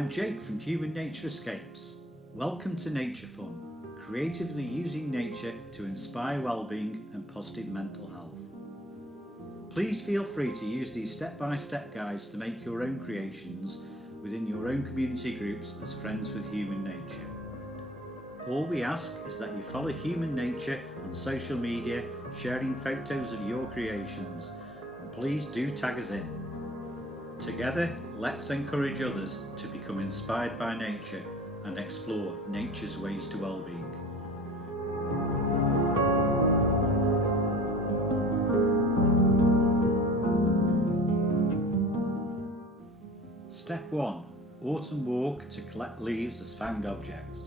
I'm Jake from Human Nature Escapes. Welcome to NatureFun, creatively using nature to inspire well-being and positive mental health. Please feel free to use these step-by-step guides to make your own creations within your own community groups as friends with human nature. All we ask is that you follow Human Nature on social media, sharing photos of your creations, and please do tag us in. Together, let's encourage others to become inspired by nature and explore nature's ways to well-being. Step 1. Autumn walk to collect leaves as found objects.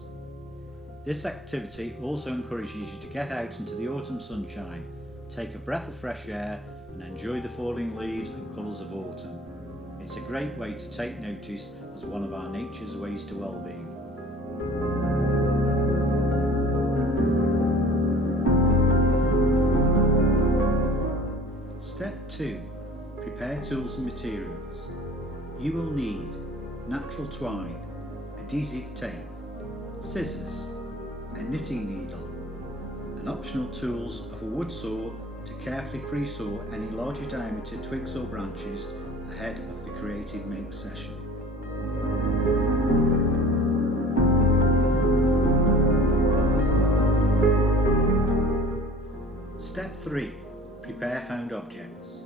This activity also encourages you to get out into the autumn sunshine, take a breath of fresh air and enjoy the falling leaves and colours of autumn. It's a great way to take notice as one of our nature's ways to well-being. Step 2. Prepare tools and materials. You will need natural twine, adhesive tape, scissors, a knitting needle, and optional tools of a wood saw to carefully pre-saw any larger diameter twigs or branches ahead of the creative make session. Step 3. Prepare found objects.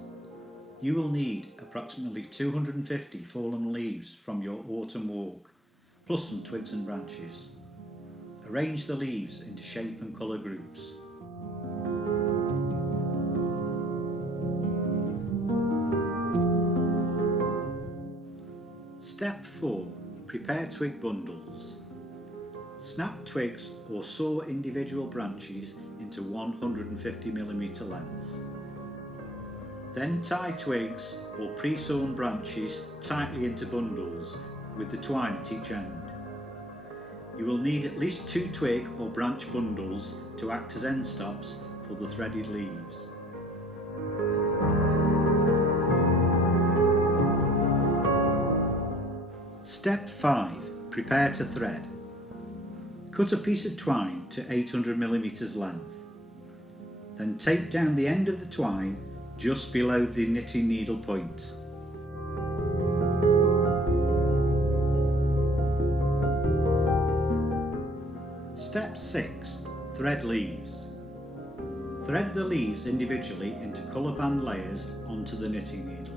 You will need approximately 250 fallen leaves from your autumn walk, plus some twigs and branches. Arrange the leaves into shape and colour groups. Step 4. Prepare twig bundles. Snap twigs or saw individual branches into 150mm lengths. Then tie twigs or pre-sawn branches tightly into bundles with the twine at each end. You will need at least 2 twig or branch bundles to act as end stops for the threaded leaves. Step 5. Prepare to thread. Cut a piece of twine to 800mm length. Then tape down the end of the twine just below the knitting needle point. Step 6. Thread leaves. Thread the leaves individually into colour band layers onto the knitting needle.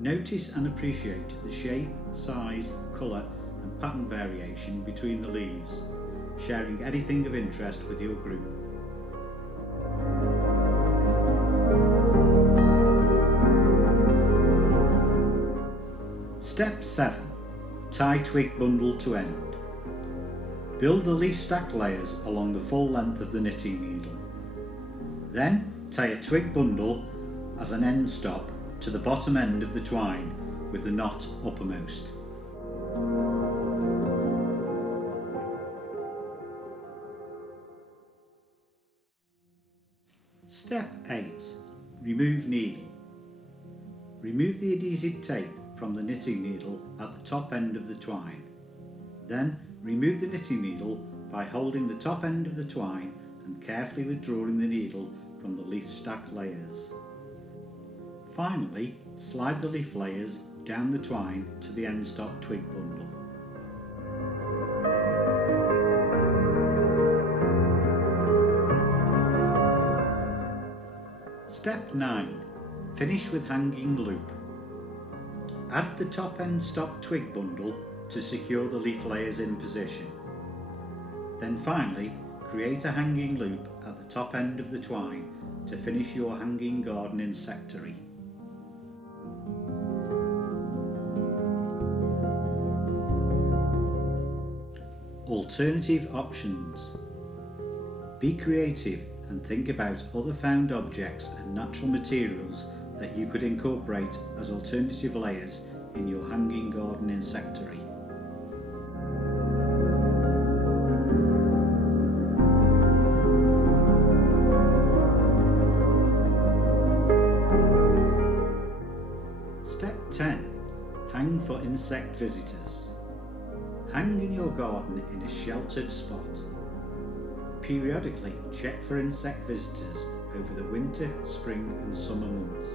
Notice and appreciate the shape, size, colour and pattern variation between the leaves, sharing anything of interest with your group. Step 7. Tie twig bundle to end. Build the leaf stack layers along the full length of the knitting needle. Then tie a twig bundle as an end stop to the bottom end of the twine with the knot uppermost. Step 8. Remove needle. Remove the adhesive tape from the knitting needle at the top end of the twine. Then remove the knitting needle by holding the top end of the twine and carefully withdrawing the needle from the leaf stack layers. Finally, slide the leaf layers down the twine to the end stop twig bundle. Step 9. Finish with hanging loop. Add the top end stop twig bundle to secure the leaf layers in position. Then finally, create a hanging loop at the top end of the twine to finish your hanging garden insectary. Alternative options. Be creative and think about other found objects and natural materials that you could incorporate as alternative layers in your hanging garden insectary. Step 10. Hang for insect visitors. Hang in your garden in a sheltered spot. Periodically check for insect visitors over the winter, spring and summer months.